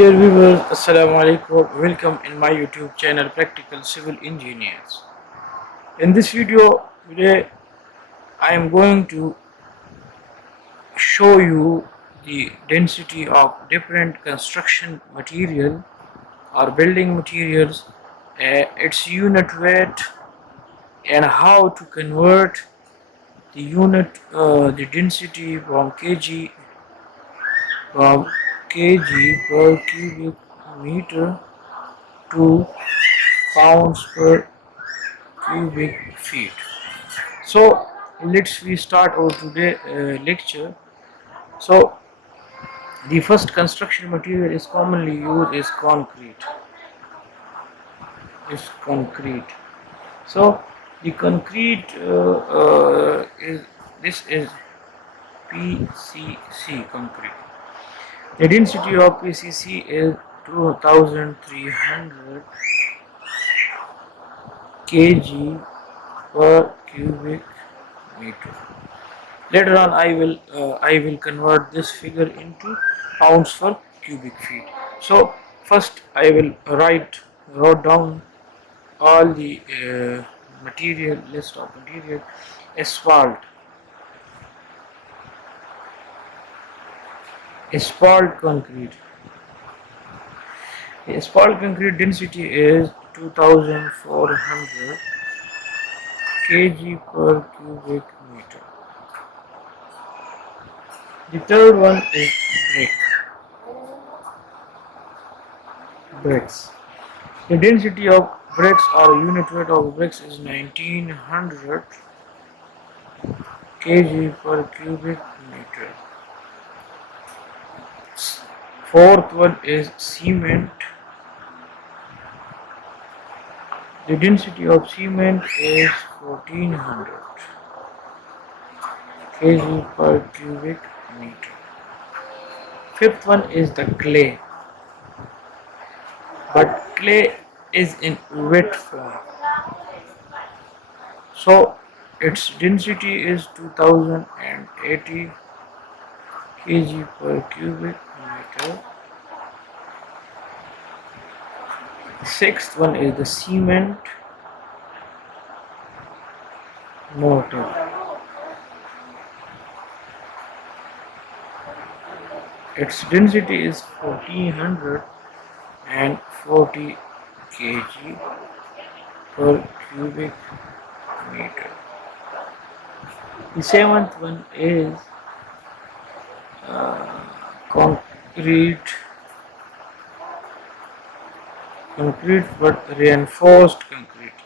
Dear viewers, Assalamu alaikum. Welcome in my YouTube channel Practical Civil Engineers. In this video today I am going to show you the density of different construction material or building materials, its unit weight, and how to convert the density from kg per cubic meter to pounds per cubic feet. So let's we start our today lecture. So the first construction material is commonly used is concrete. Is concrete. So the concrete is this is PCC concrete. The density of PCC is 2300 kg per cubic meter. Later on, I will convert this figure into pounds per cubic feet. So first, I will wrote down all the material list of material. Asphalt, asphalt concrete. The asphalt concrete density is 2400 kg per cubic meter. The third one is bricks. The density of bricks or unit weight of bricks is 1900 kg per cubic meter. Fourth one is cement. The density of cement is 1400 kg per cubic meter. Fifth one is the clay, but clay is in wet form, so its density is 2080 kg per cubic meter. Sixth one is the cement mortar. Its density is 1440 kg per cubic meter. The seventh one is concrete but reinforced concrete.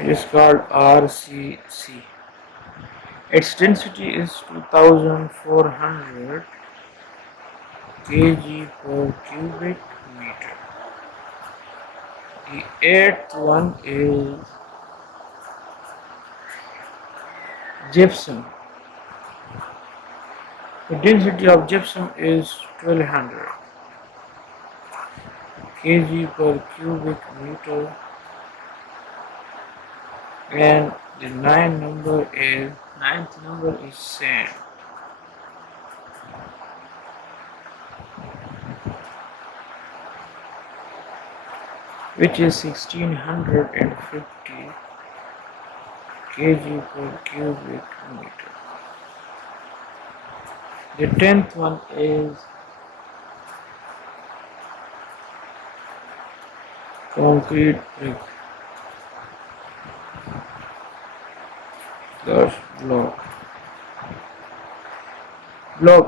It is called RCC. Its density is 2400 kg per cubic meter. The eighth one is gypsum. The density of gypsum is 1200 kg per cubic meter, and the ninth number is sand. Which is 1650 kg per cubic meter. The 10th one is concrete brick.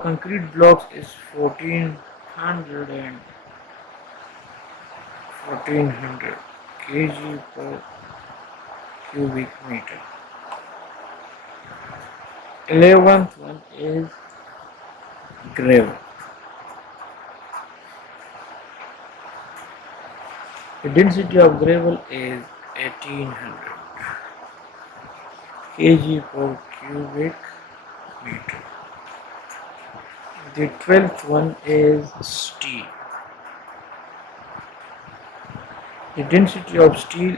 Concrete blocks is 1400 kg per cubic meter. 11th one is gravel. The density of gravel is 1800 kg per cubic meter. The 12th one is steel. The density of steel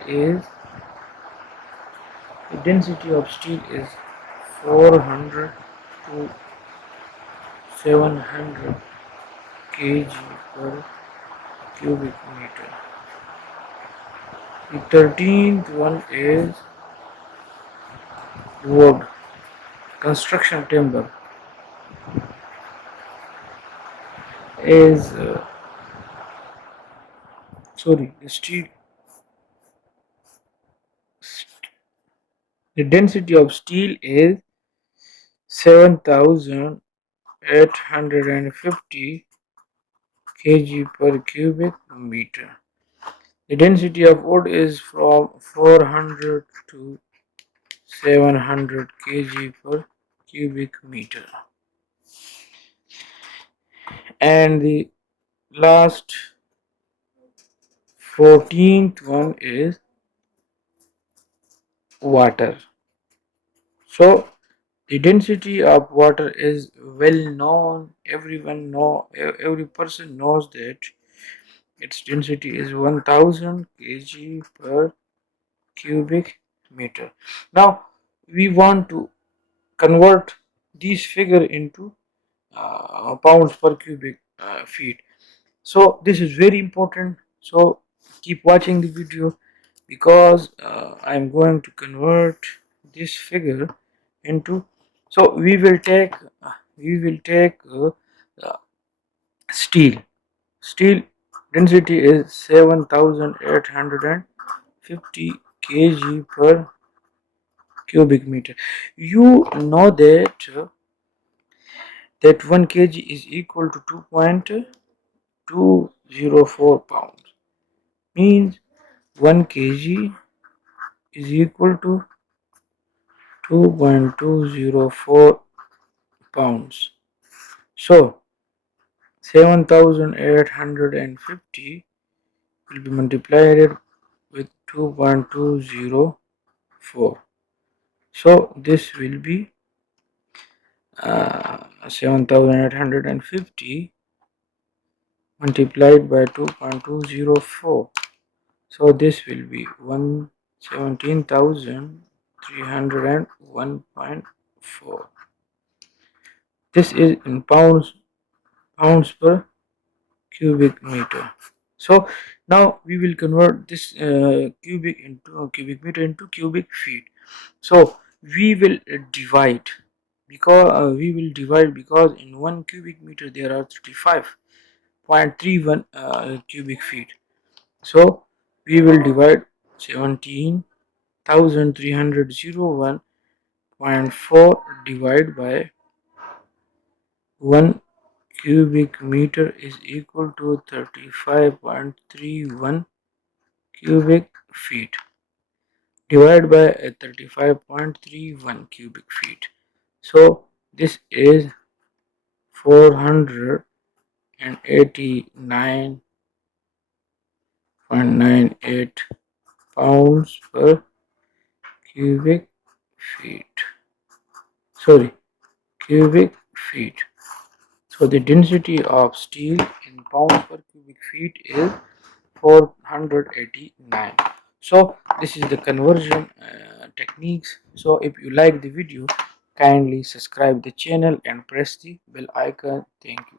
is 400 to 700 kg per cubic meter. The 13th one is wood, construction timber is sorry, steel. The density of steel is 7,850 kg per cubic meter. The density of wood is from 400 to 700 kg per cubic meter. And the last 14th one is water. So the density of water is well known. Every person knows that its density is 1000 kg per cubic meter. Now we want to convert these figure into pounds per cubic feet. So this is very important. So keep watching the video because I'm going to convert this figure into. So we will take uh, steel. Steel density is 7,850 kg per cubic meter. You know that 1 kg is equal to 2.204 pounds. Means 1 kg is equal to 2.204 pounds. So 7,850 will be multiplied with 2.204. So this will be 7,850 multiplied by 2.204. So this will be 117,301.4. This is in pounds per cubic meter. So now we will convert this cubic meter into cubic feet. So we will divide because in 1 cubic meter there are 35.31 cubic feet. So we will divide 17,301.4 divided by 1 cubic meter is equal to 35.31 cubic feet divided by 35.31 cubic feet. So this is 489.98 pounds per cubic feet. Sorry, cubic feet. So the density of steel in pounds per cubic feet is 489. So this is the conversion techniques. So if you like the video, kindly subscribe the channel and press the bell icon. Thank you.